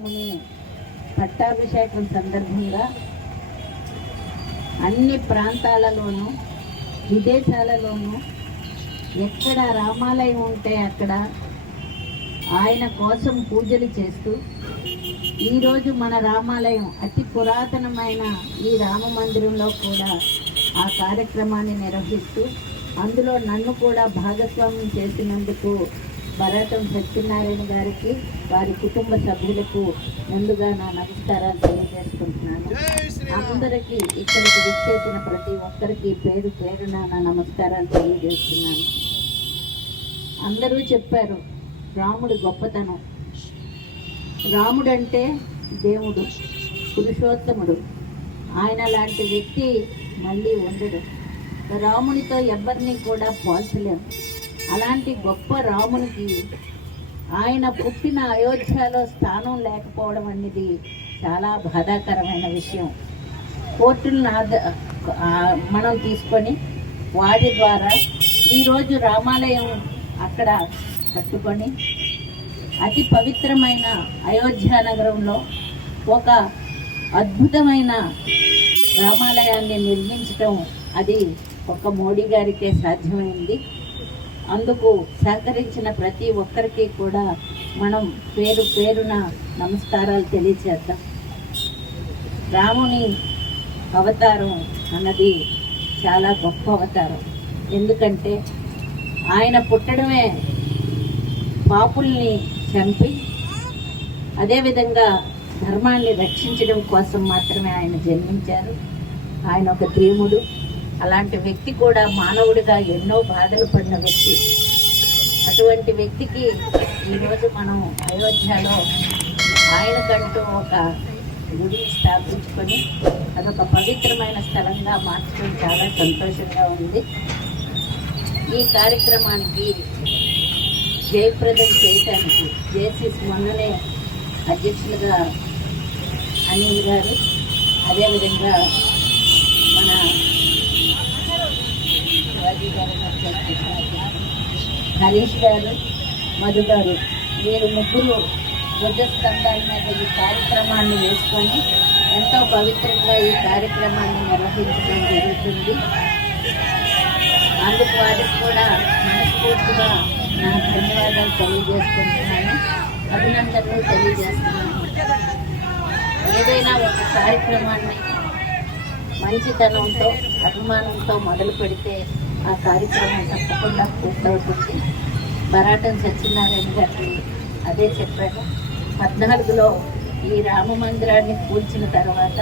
శ్రీరాముని పట్టాభిషేకం సందర్భంగా అన్ని ప్రాంతాలలోనూ విదేశాలలోనూ ఎక్కడ రామాలయం ఉంటే అక్కడ ఆయన కోసం పూజలు చేస్తూ ఈరోజు మన రామాలయం అతి పురాతనమైన ఈ రామ మందిరంలో కూడా ఆ కార్యక్రమాన్ని నిర్వహిస్తూ అందులో నన్ను కూడా భాగస్వామ్యం చేసినందుకు బరాటం సత్యనారాయణ గారికి వారి కుటుంబ సభ్యులకు ముందుగా నా నమస్కారాలు తెలియజేసుకుంటున్నాను. అందరికీ ఇక్కడికి విచ్చేసిన ప్రతి ఒక్కరికి పేరు పేరున నా నమస్కారాలు తెలియజేస్తున్నాను. అందరూ చెప్పారు రాముడి గొప్పతనం. రాముడంటే దేవుడు, పురుషోత్తముడు. ఆయన లాంటి వ్యక్తి మళ్ళీ ఉండడు. రామునితో ఎవరిని కూడా పోల్చలేము. అలాంటి గొప్ప రామునికి ఆయన పుట్టిన అయోధ్యలో స్థానం లేకపోవడం అనేది చాలా బాధాకరమైన విషయం. కోర్టులను మనం తీసుకొని వాటి ద్వారా ఈరోజు రామాలయం అక్కడ కట్టుకొని అతి పవిత్రమైన అయోధ్య నగరంలో ఒక అద్భుతమైన రామాలయాన్ని నిర్మించడం అది ఒక మోడీ గారికే సాధ్యమైంది. అందుకు సహకరించిన ప్రతి ఒక్కరికి కూడా మనం పేరు పేరున నమస్కారాలు తెలియచేద్దాం. రాముని అవతారం అన్నది చాలా గొప్ప అవతారం. ఎందుకంటే ఆయన పుట్టడమే పాపుల్ని చంపి అదేవిధంగా ధర్మాన్ని రక్షించడం కోసం మాత్రమే ఆయన జన్మించారు. ఆయన ఒక దేవుడు. అలాంటి వ్యక్తి కూడా మానవుడిగా ఎన్నో బాధలు పడిన వ్యక్తి. అటువంటి వ్యక్తికి ఈరోజు మనం అయోధ్యలో ఆయనకంటూ ఒక గుడిని స్థాపించుకొని అదొక పవిత్రమైన స్థలంగా మార్చడం చాలా సంతోషంగా ఉంది. ఈ కార్యక్రమానికి జయప్రదం చేయటానికి జేసీస్ మొన్ననే అధ్యక్షులుగా అనిల్ గారు, అదేవిధంగా మన హరీష్ గారు, మధు గారు, వీరు ముగ్గురు ధ్వజస్తంభాల మీద ఈ కార్యక్రమాన్ని వేసుకొని ఎంతో పవిత్రంగా ఈ కార్యక్రమాన్ని నిర్వహించడం జరుగుతుంది. అందుకు వారికి కూడా మనస్ఫూర్తిగా నా ధన్యవాదాలు తెలియజేసుకుంటున్నాను, అభినందనలు తెలియజేస్తున్నాను. ఏదైనా ఒక కార్యక్రమాన్ని మంచితనంతో అభిమానంతో మొదలు పెడితే ఆ కార్యక్రమం తప్పకుండా పూర్తవుతుంది. బరాటం సత్యనారాయణ గారికి అదే చెప్పాను. 14లో ఈ రామ మందిరాన్ని కూల్చిన తర్వాత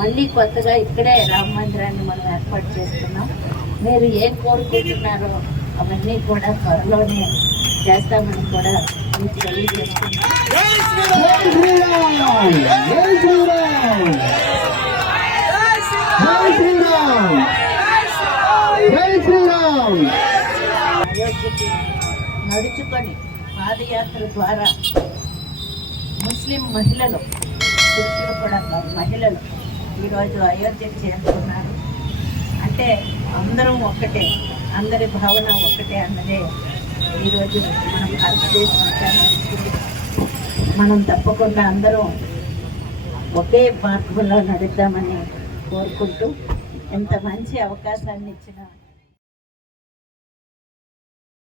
మళ్ళీ కొత్తగా ఇక్కడే రామ మందిరాన్ని మనం ఏర్పాటు చేస్తున్నాం. మీరు ఏం కోరుకుంటున్నారో అవన్నీ కూడా త్వరలోనే చేస్తామని కూడా మీకు తెలియజేస్తున్నాం. అయోధ్యకి నడుచుకొని పాదయాత్ర ద్వారా ముస్లిం మహిళలు, పురుషులు కూడా మహిళలు ఈరోజు అయోధ్యకు చేరుకున్నారు. అంటే అందరం ఒక్కటే, అందరి భావన ఒక్కటే అన్నదే ఈరోజు మనం భారతదేశం మనం తప్పకుండా అందరం ఒకే మార్గంలో నడుద్దామని కోరుకుంటూ ఎంత మంచి అవకాశాన్ని ఇచ్చిన